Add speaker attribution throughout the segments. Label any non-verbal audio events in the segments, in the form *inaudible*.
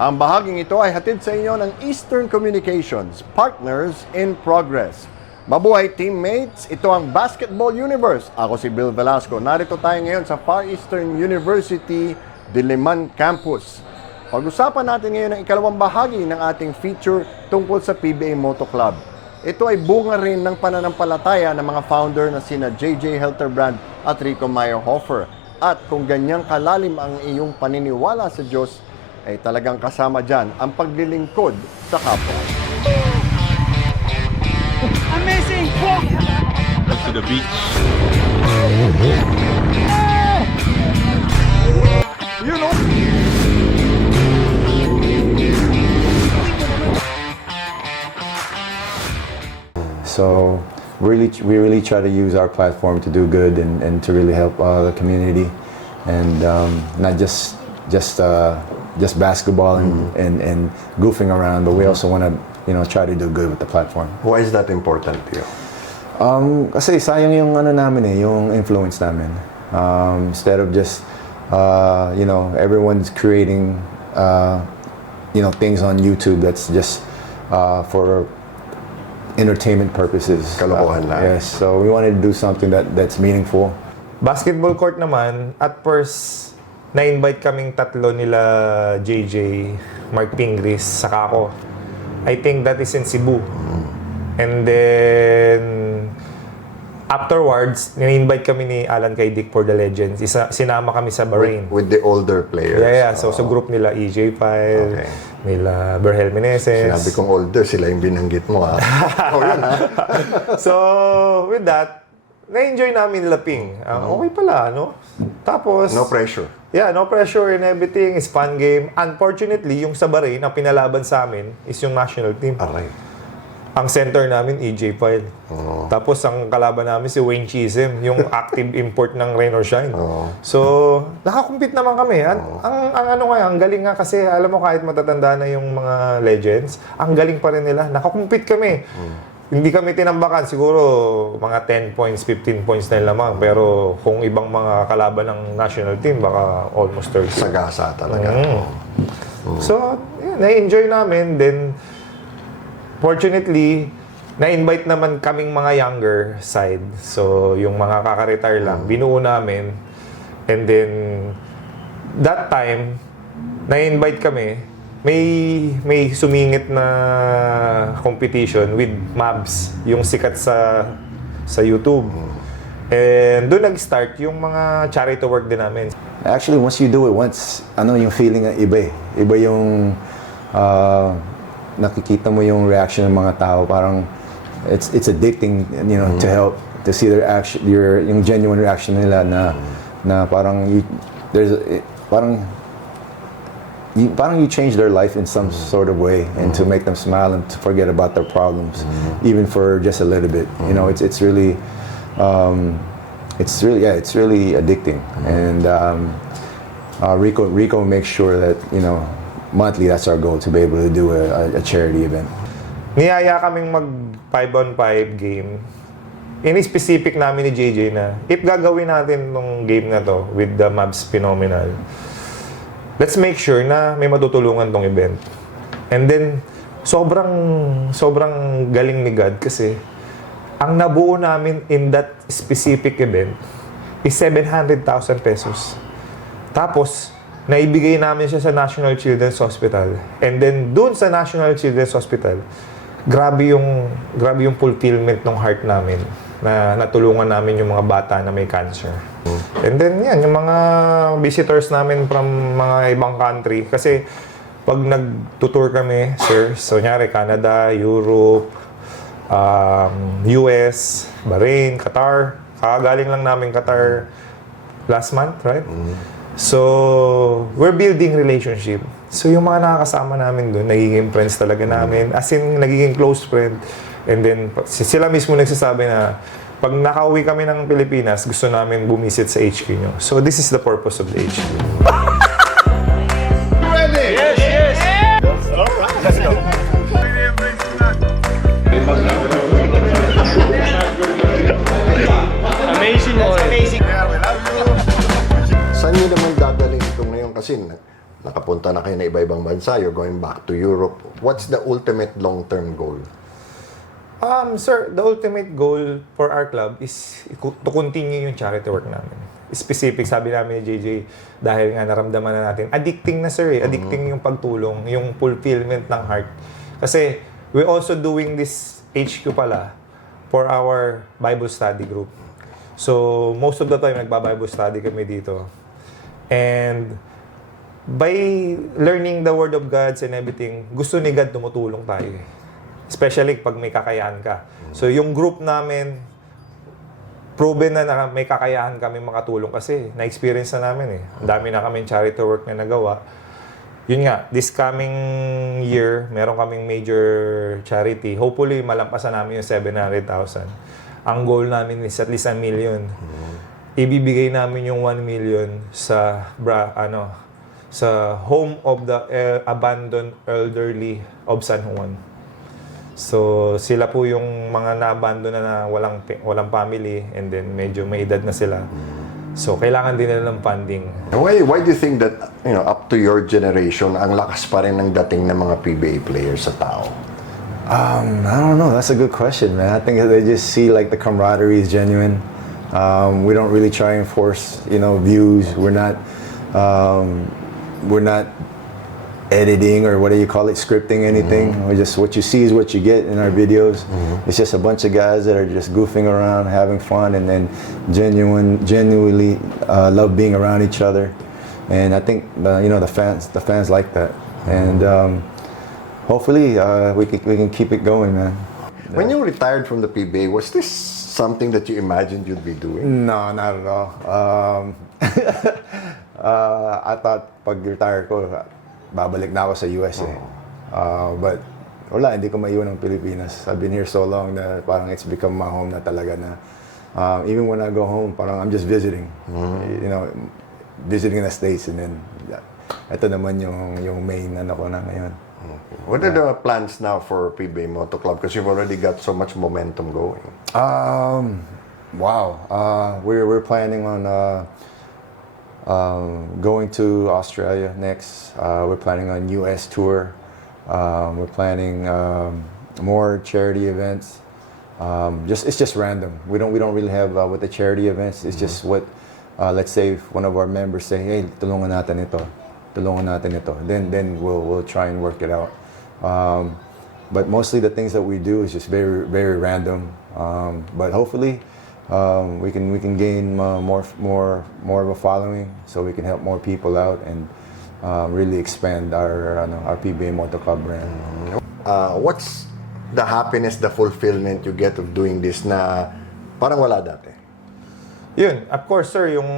Speaker 1: Ang bahaging ito ay hatid sa inyo ng Eastern Communications, Partners in Progress. Mabuhay teammates, ito ang Basketball Universe. Ako si Bill Velasco. Narito tayo ngayon sa Far Eastern University Diliman Campus. Pag-usapan natin ngayon ang ikalawang bahagi ng ating feature tungkol sa PBA Moto Club. Ito ay bunga rin ng pananampalataya ng mga founder na sina JJ Helterbrand at Rico Meyerhofer. At kung ganyang kalalim ang iyong paniniwala sa Diyos, ay talagang kasama dyan ang paglilingkod sa kapwa.
Speaker 2: Amazing!
Speaker 3: to the beach.
Speaker 1: You know,
Speaker 4: So really, we really try to use our platform to do good and, and to really help uh, the community, and um, not just just uh, just basketball and, and, and goofing around, but we also want to you know try to do good with the platform.
Speaker 1: why is that important to you?
Speaker 4: Um, kasi sayang yung ano namin eh, yung influence namin. Um, instead of just, uh, you know, everyone's creating, uh, you know, things on YouTube that's just uh, for entertainment purposes.
Speaker 1: Kalokohan lang.
Speaker 4: Yes, so we wanted to do something that that's meaningful.
Speaker 2: Basketball court naman, at first, na-invite kaming tatlo nila JJ, Mark Pingris, saka ako. I think that is in Cebu. And then, afterwards, na-invite kami ni Alan kay Dick for the Legends. Isa, sinama kami sa Bahrain.
Speaker 1: With the older players.
Speaker 2: Yeah, yeah. So, sa group nila EJ File,
Speaker 1: Okay.
Speaker 2: nila Berhel Meneses.
Speaker 1: Sinabi kong older, sila yung binanggit mo ha. *laughs* oh, yun ha.
Speaker 2: so, with that, na-enjoy namin laping. Ah, okay pala, no? Tapos,
Speaker 1: No pressure.
Speaker 2: Yeah, no pressure and everything. It's fun game. Unfortunately, yung sa Bahrain, ang pinalaban sa amin is yung national team.
Speaker 1: Aray.
Speaker 2: Ang center namin, EJ Pyle. Tapos, ang kalaban namin si Wayne Chisholm, yung *laughs* active import ng Rain or Shine. So, nakakumpit naman kami. Ang, ang, ang ano nga, ang galing nga kasi, alam mo, kahit matatanda na yung mga legends, ang galing pa rin nila. Nakakumpit kami. Hindi kami tinambakan. Siguro, mga 10 points, 15 points na lamang. Pero, kung ibang mga kalaban ng national team, baka almost 30.
Speaker 1: Sagasa talaga.
Speaker 2: Mm. So, yun, na-enjoy namin. Then, fortunately, na-invite naman kaming mga younger side. So, yung mga kaka-retire lang, binuo namin. And then, that time, na-invite kami, may may sumingit na competition with Mabs, yung sikat sa sa YouTube. And doon nag-start yung mga charity work din namin.
Speaker 4: Actually, once you do it once, ano yung feeling ng iba eh. Iba yung uh, nakikita mo yung reaction ng mga tao. Parang it's it's addicting, you know, to help to see their action, your yung genuine reaction nila na na parang you, there's a- parang you, parang you change their life in some sort of way and to make them smile and to forget about their problems even for just a little bit. You know it's it's really um, it's really yeah it's really addicting. And um, uh, Rico Rico makes sure that you know monthly that's our goal to be able to do a, a, a charity event.
Speaker 2: Niyaya kaming mag 5 on 5 game. Ini-specific namin ni JJ na if gagawin natin tong game na to with the Mavs Phenomenal, let's make sure na may matutulungan tong event. And then, sobrang, sobrang galing ni God kasi ang nabuo namin in that specific event is 700,000 pesos. Tapos, naibigay namin siya sa National Children's Hospital. And then, dun sa National Children's Hospital, grabe yung, grabe yung fulfillment ng heart namin na natulungan namin yung mga bata na may cancer. And then, yan, yung mga visitors namin from mga ibang country. Kasi, pag nag-tour kami, sir, so nyari, Canada, Europe, um, US, Bahrain, Qatar. Kakagaling lang namin Qatar last month, right? So, we're building relationship. So, yung mga nakakasama namin doon, nagiging friends talaga namin. As in, nagiging close friend. And then, sila mismo nagsasabi na, pag nakauwi kami ng Pilipinas, gusto namin bumisit sa HQ nyo. So, this is the purpose of the HQ.
Speaker 3: Amazing oil.
Speaker 1: Saan nyo naman dadalhin ito ngayon? Kasi na- nakapunta na kayo na iba-ibang bansa, you're going back to Europe. What's the ultimate long-term goal?
Speaker 2: Um, sir, the ultimate goal for our club is to continue yung charity work namin. Specific, sabi namin ni JJ, dahil nga naramdaman na natin, addicting na sir eh, addicting yung pagtulong, yung fulfillment ng heart. Kasi, we also doing this HQ pala for our Bible study group. So, most of the time, nagba-Bible study kami dito. And, by learning the Word of God and everything, gusto ni God tumutulong tayo eh. Especially pag may kakayahan ka. So, yung group namin, proven na, na may kakayahan kami makatulong kasi na-experience na namin eh. Ang dami na kami charity work na nagawa. Yun nga, this coming year, meron kaming major charity. Hopefully, malampasan namin yung 700,000. Ang goal namin is at least a million. Ibibigay namin yung 1 million sa bra, ano, sa home of the eh, abandoned elderly of San Juan. So, sila po yung mga na-abandon na, na walang, walang family and then medyo may edad na sila. So, kailangan din nila ng funding.
Speaker 1: Why, why do you think that, you know, up to your generation, ang lakas pa rin ng dating ng mga PBA players sa tao?
Speaker 4: Um, I don't know. That's a good question, man. I think they just see like the camaraderie is genuine. Um, we don't really try and force, you know, views. We're not, um, we're not editing or what do you call it, scripting anything. We just what you see is what you get in our videos. It's just a bunch of guys that are just goofing around, having fun, and then genuine, genuinely uh, love being around each other. And I think uh, you know the fans, the fans like that. And um, hopefully uh, we can we can keep it going, man.
Speaker 1: When you retired from the PBA, was this something that you imagined you'd be doing?
Speaker 4: No, not at all. Um, *laughs* uh, I thought pag retire ko, babalik na ako sa US eh. Uh, but wala, hindi ko maiwan ng Pilipinas. I've been here so long na parang it's become my home na talaga na um, even when I go home, parang I'm just visiting. You know, visiting the States and then ito naman yung, yung main ano ko na ngayon.
Speaker 1: What are the plans now for PBA Moto Club? Because you've already got so much momentum going.
Speaker 4: Um, wow. Uh, we're we're planning on uh, um, going to Australia next. Uh, we're planning on U.S. tour. Um, we're planning um, more charity events. Um, just it's just random. We don't we don't really have uh, with the charity events. It's just what uh, let's say one of our members say, "Hey, tulungan natin ito, tulungan natin ito." Then then we'll we'll try and work it out. Um, but mostly the things that we do is just very very random. Um, but hopefully um, we can we can gain uh, more more more of a following, so we can help more people out and um, really expand our our PBA Motor Club brand.
Speaker 1: Uh, what's the happiness, the fulfillment you get of doing this na parang wala dati?
Speaker 2: Yun, of course sir, yung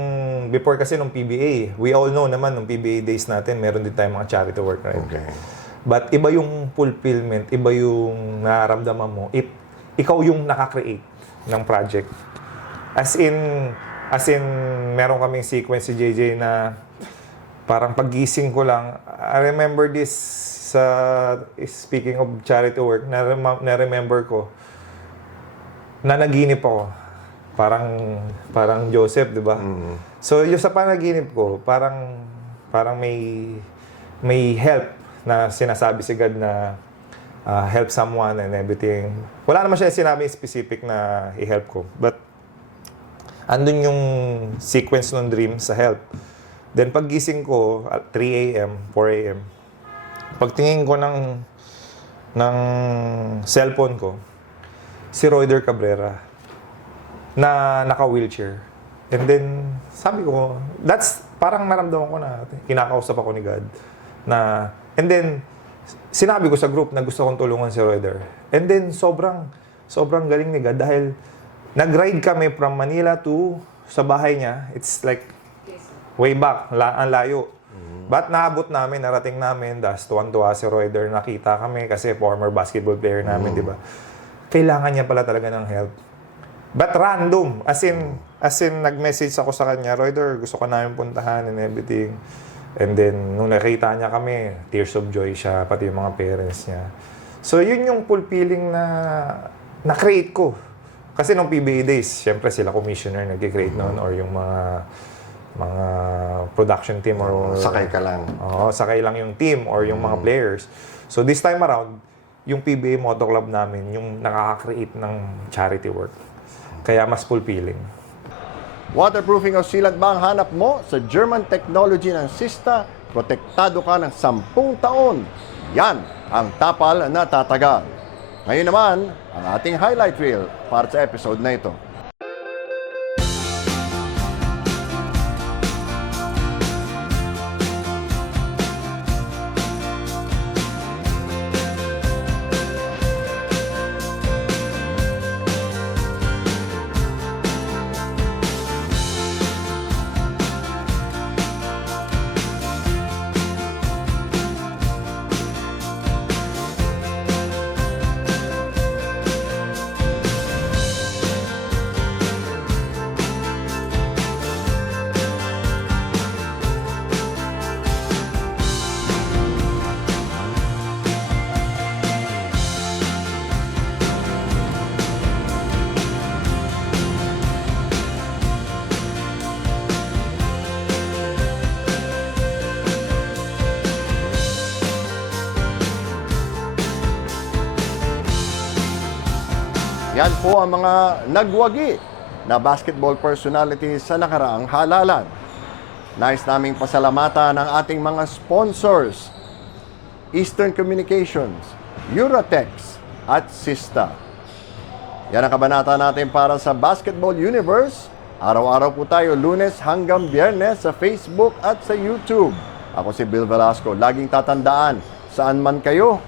Speaker 2: before kasi nung PBA, we all know naman nung PBA days natin, meron din tayong mga charity work, right?
Speaker 1: Okay.
Speaker 2: But iba yung fulfillment, iba yung nararamdaman mo if ikaw yung nakakreate ng project. As in, as in, meron kaming sequence si JJ na parang pagising ko lang, I remember this sa speaking of charity work, na, na remember ko na naginip ako. Parang parang Joseph, 'di ba? So, yung sa panaginip ko, parang parang may may help na sinasabi si God na uh, help someone and everything. Wala naman siya sinabi specific na i-help ko. But andun yung sequence ng dream sa help. Then paggising ko at 3 a.m., 4 a.m., pagtingin ko ng ng cellphone ko, si Royder Cabrera na naka-wheelchair. And then, sabi ko, that's, parang naramdaman ko na, kinakausap ako ni God. Na, and then, sinabi ko sa group na gusto kong tulungan si Royder. And then, sobrang, sobrang galing ni God dahil nag-ride kami from Manila to sa bahay niya. It's like, way back, la, ang layo. But naabot namin, narating namin, das tuwan-tuwa si Royder, nakita kami kasi former basketball player namin, di ba? Kailangan niya pala talaga ng help. But random, as in, as in, nag-message ako sa kanya, Royder, gusto ka namin puntahan and everything. And then, nung nakita niya kami, tears of joy siya, pati yung mga parents niya. So, yun yung fulfilling na na-create ko. Kasi nung PBA days, syempre sila commissioner nag-create noon or yung mga mga production team or
Speaker 1: Sakay ka lang.
Speaker 2: Oo, sakay lang yung team or yung mga players. So this time around, yung PBA Moto Club namin, yung nakaka-create ng charity work. Kaya mas fulfilling.
Speaker 1: Waterproofing o sealant ba ang hanap mo sa German technology ng Sista? Protektado ka ng 10 taon. Yan ang tapal na tatagal. Ngayon naman, ang ating highlight reel para sa episode na ito. Yan po ang mga nagwagi na basketball personalities sa nakaraang halalan. Nais naming pasalamatan ang ating mga sponsors, Eastern Communications, Eurotex, at Sista. Yan ang kabanata natin para sa Basketball Universe. Araw-araw po tayo lunes hanggang biyernes sa Facebook at sa YouTube. Ako si Bill Velasco. Laging tatandaan, saan man kayo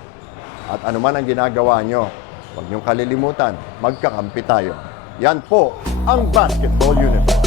Speaker 1: at anuman ang ginagawa nyo, huwag niyong kalilimutan, magkakampi tayo. Yan po ang Basketball Universe.